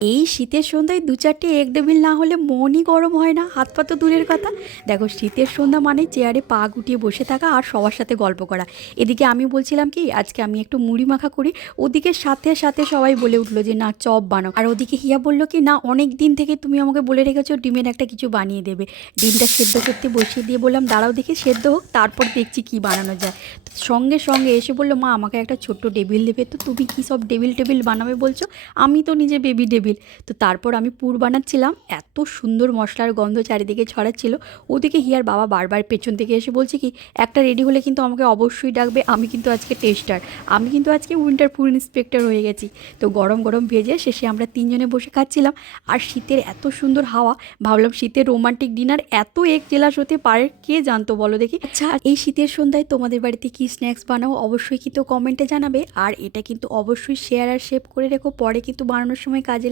এই শীতের সন্ধ্যায় দু চারটে এগ টেবিল না হলে মনই গরম হয় না, হাত পা তো দূরের কথা। দেখো, শীতের সন্ধ্যা মানে চেয়ারে পা গুটিয়ে বসে থাকা আর সবার সাথে গল্প করা। এদিকে আমি বলছিলাম কি আজকে আমি একটু মুড়ি মাখা করি, ওদিকে সাথে সাথে সবাই বলে উঠলো যে না চপ বানাও। আর ওদিকে হিয়া বললো কি না অনেক দিন থেকে তুমি আমাকে বলে রেখেছো ডিমের একটা কিছু বানিয়ে দেবে। ডিমটা সেদ্ধ করতে বসিয়ে দিয়ে বললাম দাঁড়াও দেখি সেদ্ধ হোক, তারপর দেখছি কি বানানো যায়। তো সঙ্গে সঙ্গে এসে বললো মা আমাকে একটা ছোট্ট টেবিল দেবে। তো তুমি কি সব টেবিল টেবিল বানাবে বলছো, আমি তো নিজে বেবি টেবিল। তো তারপর আমি পুর বানাচ্ছিলাম, এত সুন্দর মশলার গন্ধ চারিদিকে ছড়াচ্ছিল। ওদিকে হিয়ার বাবা বারবার পেছন থেকে এসে বলছে কি একটা রেডি হলে কিন্তু আমাকে অবশ্যই ডাকবে, আমি কিন্তু আজকে টেস্টার, আমি কিন্তু আজকে উইন্টার ফুড ইন্সপেক্টর হয়ে গেছি। তো গরম গরম ভেজে শেষে আমরা তিনজনে বসে খাচ্ছিলাম। আর শীতের এত সুন্দর হাওয়া, ভাবলাম শীতের রোমান্টিক ডিনার এত এক জেলাস হতে পারে কে জানতো বলো দেখি। আচ্ছা, এই শীতের সন্ধ্যায় তোমাদের বাড়িতে কি স্ন্যাক্স বানাও অবশ্যই কিন্তু কমেন্টে জানাবে। আর এটা কিন্তু অবশ্যই শেয়ার আর সেভ করে রেখো, পরে কিন্তু বানানোর সময় কাজে